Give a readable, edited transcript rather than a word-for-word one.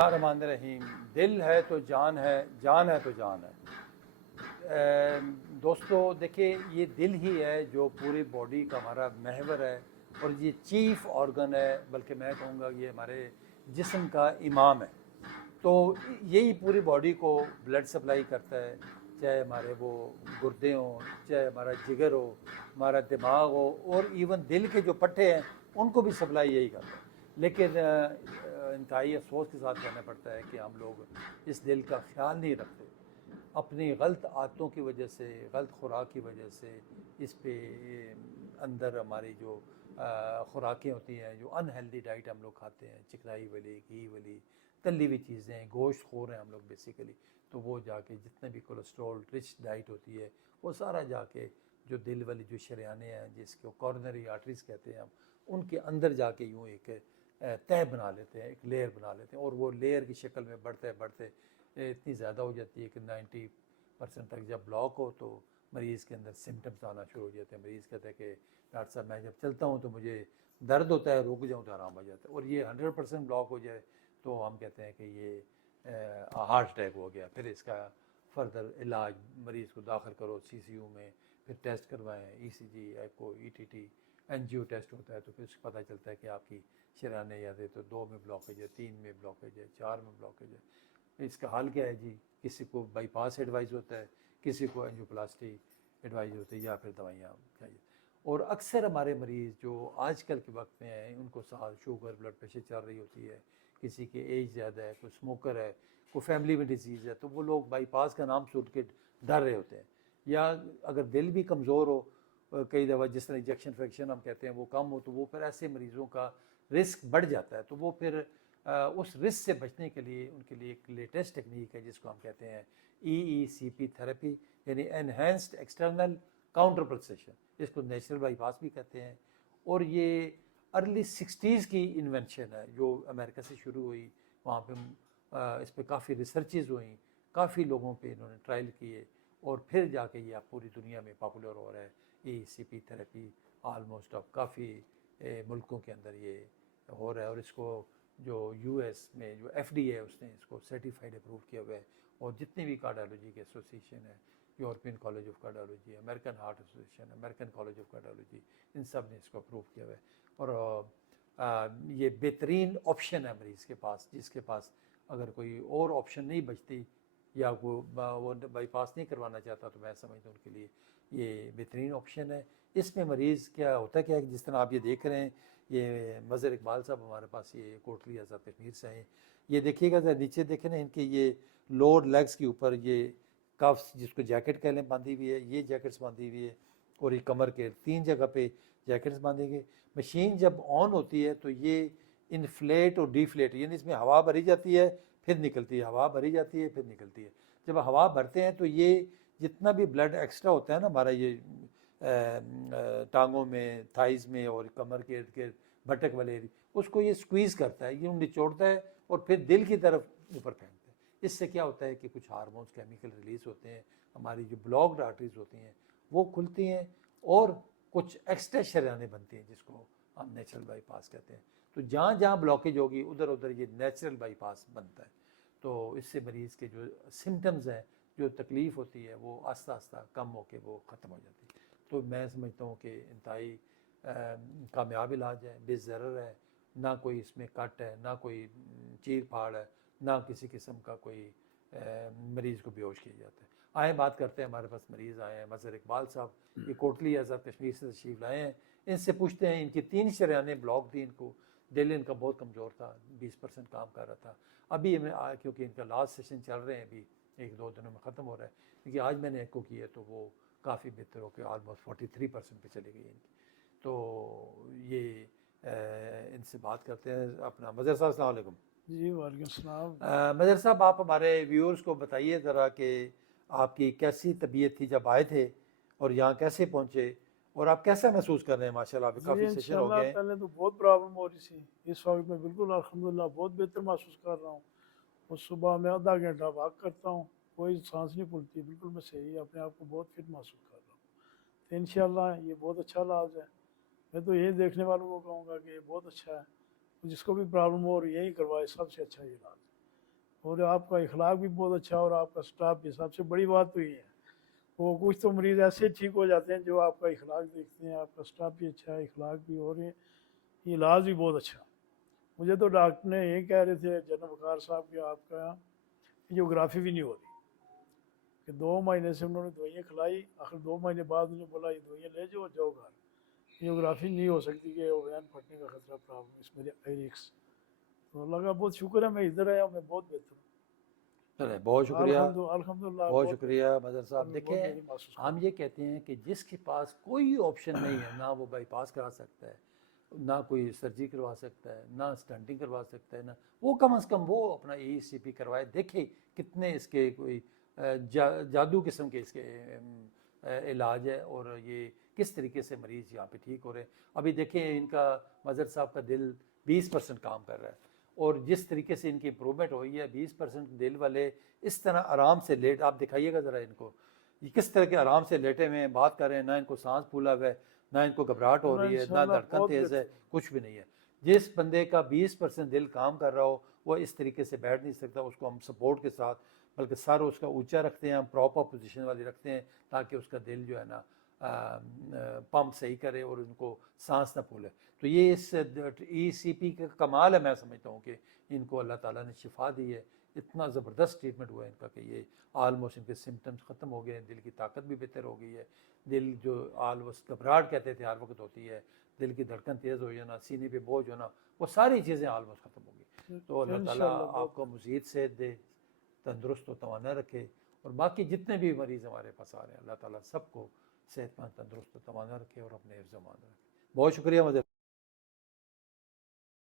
الرحمن الرحیم. دل ہے تو جان ہے، جان ہے تو جان ہے. دوستو دیکھیں، یہ دل ہی ہے جو پوری باڈی کا ہمارا محور ہے، اور یہ چیف آرگن ہے، بلکہ میں کہوں گا یہ ہمارے جسم کا امام ہے. تو یہی پوری باڈی کو بلڈ سپلائی کرتا ہے، چاہے ہمارے وہ گردے ہوں، چاہے ہمارا جگر ہو، ہمارا دماغ ہو، اور ایون دل کے جو پٹھے ہیں ان کو بھی سپلائی یہی کرتا ہے. لیکن انتہائی افسوس کے ساتھ کہنا پڑتا ہے کہ ہم لوگ اس دل کا خیال نہیں رکھتے. اپنی غلط عادتوں کی وجہ سے، غلط خوراک کی وجہ سے اس پہ اندر ہماری جو خوراکیں ہوتی ہیں، جو انہیلدی ڈائٹ ہم لوگ کھاتے ہیں، چکنائی والی، گھی والی، تلی ہوئی چیزیں، گوشت خور ہیں ہم لوگ بیسیکلی، تو وہ جا کے جتنے بھی کولیسٹرول رچ ڈائٹ ہوتی ہے وہ سارا جا کے جو دل والی جو شریانے ہیں، جس کو کارنری آرٹریز کہتے ہیں ہم، ان کے اندر جا کے یوں ایک تہہ بنا لیتے ہیں، ایک لیئر بنا لیتے ہیں، اور وہ لیئر کی شکل میں بڑھتے بڑھتے اتنی زیادہ ہو جاتی ہے کہ 90% تک جب بلاک ہو تو مریض کے اندر سمٹمز آنا شروع ہو جاتے ہیں. مریض کہتا ہے کہ ڈاکٹر صاحب میں جب چلتا ہوں تو مجھے درد ہوتا ہے، رک جاؤں تو آرام ہو جاتا ہے. اور یہ 100% بلاک ہو جائے تو ہم کہتے ہیں کہ یہ ہارٹ اٹیک ہو گیا. پھر اس کا فردر علاج، مریض کو داخل کرو CCU میں، پھر ٹیسٹ کروائیں، ECG، echo, ETT، NGO test ہوتا ہے، تو پھر پتہ چلتا ہے کہ آپ کی شریانے یا تو 2 میں بلاکیج ہے، 3 میں بلاکیج ہے، 4 میں بلاکیج ہے. اس کا حل کیا ہے جی؟ کسی کو بائی پاس ایڈوائز ہوتا ہے، کسی کو اینجیوپلاسٹی ایڈوائز ہوتی ہے، یا پھر دوائیاں چاہیے. اور اکثر ہمارے مریض جو آج کل کے وقت میں ہیں، ان کو ساتھ شوگر، بلڈ پریشر چل رہی ہوتی ہے، کسی کی ایج زیادہ ہے، کوئی اسموکر ہے، کوئی فیملی میں ڈیزیز ہے، تو وہ لوگ بائی پاس کا نام سن کے ڈر رہے ہوتے ہیں. یا اگر دل بھی کمزور ہو، کئی دفعہ جس طرح انجیکشن فیکشن ہم کہتے ہیں وہ کم ہو، تو وہ پھر ایسے مریضوں کا رسک بڑھ جاتا ہے. تو وہ پھر اس رسک سے بچنے کے لیے ان کے لیے ایک لیٹسٹ ٹیکنیک ہے جس کو ہم کہتے ہیں EECP تھراپی، یعنی انہینسڈ ایکسٹرنل کاؤنٹر پلسیشن. اس کو نیچرل بائی پاس بھی کہتے ہیں. اور یہ ارلی 60s کی انوینشن ہے جو امریکہ سے شروع ہوئی. وہاں پہ اس پہ کافی ریسرچز ہوئیں، کافی لوگوں پہ انہوں نے ٹرائل کیے، اور پھر جا کے یہ پوری دنیا میں پاپولر ہو رہا ہے. EECP تھراپی آلموسٹ اب کافی ملکوں کے اندر یہ ہو رہا ہے. اور اس کو جو US میں جو FDA ہے اس نے اس کو سرٹیفائڈ اپروو کیا ہوا ہے. اور جتنے بھی کارڈیالوجی کے ایسوسیشن ہے، European college of cardiology, American heart association, American college of cardiology, ان سب نے اس کو اپروو کیا ہوا ہے. اور یہ بہترین آپشن ہے مریض کے پاس، جس کے پاس اگر کوئی اور آپشن نہیں بچتی یا وہ بائی پاس نہیں کروانا چاہتا، تو میں سمجھتا ہوں ان کے لیے یہ بہترین آپشن ہے. اس میں مریض کیا ہوتا ہے کہ جس طرح آپ یہ دیکھ رہے ہیں، یہ مظہر اقبال صاحب ہمارے پاس یہ کوٹلی آزاد کشمیر سے ہیں. یہ دیکھیے گا ذرا نیچے دیکھیں نا، ان کے یہ لوور لیگس کے اوپر یہ کفس، جس کو جیکٹ کہہ لیں، باندھی ہوئی ہے. یہ جیکٹس باندھی ہوئی ہے، اور یہ کمر کے 3 جگہ پہ جیکٹس باندھے گئے. مشین جب آن ہوتی ہے تو یہ انفلیٹ اور ڈیفلیٹ، یعنی اس میں ہوا بھری جاتی ہے پھر نکلتی ہے، ہوا بھری جاتی ہے پھر نکلتی ہے. جب ہوا بھرتے ہیں تو یہ جتنا بھی بلڈ ایکسٹرا ہوتا ہے نا ہمارا، یہ ٹانگوں میں، تھائز میں، اور کمر کے ارد گرد بٹک والے ایریا، اس کو یہ سکویز کرتا ہے، یہ نچوڑتا ہے اور پھر دل کی طرف اوپر پھینکتا ہے. اس سے کیا ہوتا ہے کہ کچھ ہارمونس کیمیکل ریلیز ہوتے ہیں، ہماری جو بلاکڈ آرٹریز ہوتی ہیں وہ کھلتی ہیں، اور کچھ ایکسٹرا شریانیں بنتی ہیں جس کو ہم نیچرل بائی پاس کہتے ہیں. تو جہاں جہاں بلاکیج ہوگی ادھر ادھر یہ نیچرل بائی پاس بنتا ہے. تو اس سے مریض کے جو سمٹمز ہیں، جو تکلیف ہوتی ہے، وہ آہستہ آہستہ کم ہو کے وہ ختم ہو جاتی ہے. تو میں سمجھتا ہوں کہ انتہائی کامیاب علاج ہے، بے ضرر ہے. نہ کوئی اس میں کٹ ہے، نہ کوئی چیر پھاڑ ہے، نہ کسی قسم کا کوئی مریض کو بیہوش کیا جاتا ہے. آئیں بات کرتے ہیں، ہمارے پاس مریض آئے ہیں مظہر اقبال صاحب، یہ کوٹلی آزاد کشمیر سے تشریف لائے ہیں. ان سے پوچھتے ہیں، ان کی 3 شریانیں بلاک تھی، ان کو دل ان کا بہت کمزور تھا، 20% کام کر رہا تھا. ابھی کیونکہ ان کا لاسٹ سیشن چل رہے ہیں، ابھی 1-2 دنوں میں ختم ہو رہا ہے، کیونکہ آج میں نے ایکو کی ہے تو وہ کافی بہتر ہو کے آلموسٹ 43% پہ چلی گئی ان کی. تو یہ ان سے بات کرتے ہیں. اپنا مظہر صاحب السلام علیکم. جی وعلیکم السلام. مظہر صاحب، آپ ہمارے ویورز کو بتائیے ذرا کہ آپ کی کیسی طبیعت تھی جب آئے تھے، اور یہاں کیسے پہنچے، اور آپ کیسا محسوس کر رہے ہیں؟ ماشاء اللہ ابھی جی کافی سیشن ہو انشاءاللہ گئے ہیں. پہلے تو بہت پرابلم ہو رہی تھی، اس وقت میں بالکل الحمدللہ بہت بہتر محسوس کر رہا ہوں. اور صبح میں آدھا گھنٹہ واک کرتا ہوں، کوئی سانس نہیں پھولتی، بالکل میں صحیح اپنے آپ کو بہت فٹ محسوس کر رہا ہوں. تو انشاءاللہ یہ بہت اچھا علاج ہے. میں تو یہی دیکھنے والوں کو کہوں گا کہ یہ بہت اچھا ہے، جس کو بھی پرابلم ہو اور یہی کروائے، سب سے اچھا یہ علاج ہے. اور آپ کا اخلاق بھی بہت اچھا اور آپ کا سٹاف بھی. سب سے بڑی بات تو یہ ہے. وہ کچھ تو مریض ایسے ٹھیک ہو جاتے ہیں جو آپ کا اخلاق دیکھتے ہیں. آپ کا سٹاف بھی اچھا ہے, اخلاق بھی, اور یہ علاج بھی بہت اچھا. مجھے تو ڈاکٹر نے یہ کہہ رہے تھے جنرل وقار صاحب کہ آپ کا انجیوگرافی بھی نہیں ہو رہی, کہ 2 مہینے سے انہوں نے دوائیاں کھلائی. آخر 2 مہینے بعد انہوں نے بولا یہ دوائیاں لے جاؤ جاؤ گھر. انجیوگرافی نہیں ہو سکتی کہ اووین پھٹنے کا خطرہ پرابلم اس میں ایرکس. تو اللہ کا بہت شکر ہے میں ادھر آیا ہوں, میں بہت بہتر ہوں. چلے بہت شکریہ, الحمدللہ بہت بہت شکریہ مظہر صاحب. بہت دیکھیں بہتر محسوس کر ہم یہ کہتے ہیں کہ جس کے پاس کوئی آپشن نہیں ہے, نہ وہ بائی پاس کرا سکتا ہے, نہ کوئی سرجری کروا سکتا ہے, نہ اسٹنٹنگ کروا سکتا ہے, نہ وہ کم از کم وہ اپنا ای سی پی کروائے. دیکھے کتنے اس کے کوئی جادو قسم کے اس کے علاج ہے, اور یہ کس طریقے سے مریض یہاں پہ ٹھیک ہو رہے ہیں. ابھی دیکھیں ان کا مظہر صاحب کا دل 20% کام کر رہا ہے, اور جس طریقے سے ان کی امپرومنٹ ہوئی ہے 20% دل والے اس طرح آرام سے لیٹ, آپ دکھائیے گا ذرا ان کو, یہ کس طرح کے آرام سے لیٹے ہوئے ہیں, بات کر رہے ہیں, نہ ان کو سانس پھولا ہوا ہے, نہ ان کو گھبراہٹ ہو رہی ہے, نہ انشاءاللہ دھڑکن بہت تیز ہے, بہتر. کچھ بھی نہیں ہے. جس بندے کا 20% دل کام کر رہا ہو وہ اس طریقے سے بیٹھ نہیں سکتا, اس کو ہم سپورٹ کے ساتھ, بلکہ سر اس کا اونچا رکھتے ہیں, ہم پراپر پوزیشن والی رکھتے ہیں تاکہ اس کا دل جو ہے نا پمپ صحیح کرے اور ان کو سانس نہ پھولے. تو یہ اس ای سی پی کا کمال ہے. میں سمجھتا ہوں کہ ان کو اللہ تعالیٰ نے شفا دی ہے, اتنا زبردست ٹریٹمنٹ ہوا ہے ان کا کہ یہ آلموسٹ ان کے سمٹمز ختم ہو گئے ہیں, دل کی طاقت بھی بہتر ہو گئی ہے. دل جو آلموسٹ گھبراہٹ کہتے تھے ہر وقت ہوتی ہے, دل کی دھڑکن تیز ہو جانا, سینے پہ بوجھ ہونا, وہ ساری چیزیں آلموسٹ ختم ہو گئی. تو اللہ تعالیٰ انشاءاللہ آپ بہت کو مزید صحت دے, تندرست و توانا رکھے, اور باقی جتنے بھی مریض ہمارے پاس آ رہے ہیں اللہ تعالیٰ سب کو صحت مند, تندرست و توانا رکھے اور اپنے حفظ و امان رکھے. بہت شکریہ مظہر.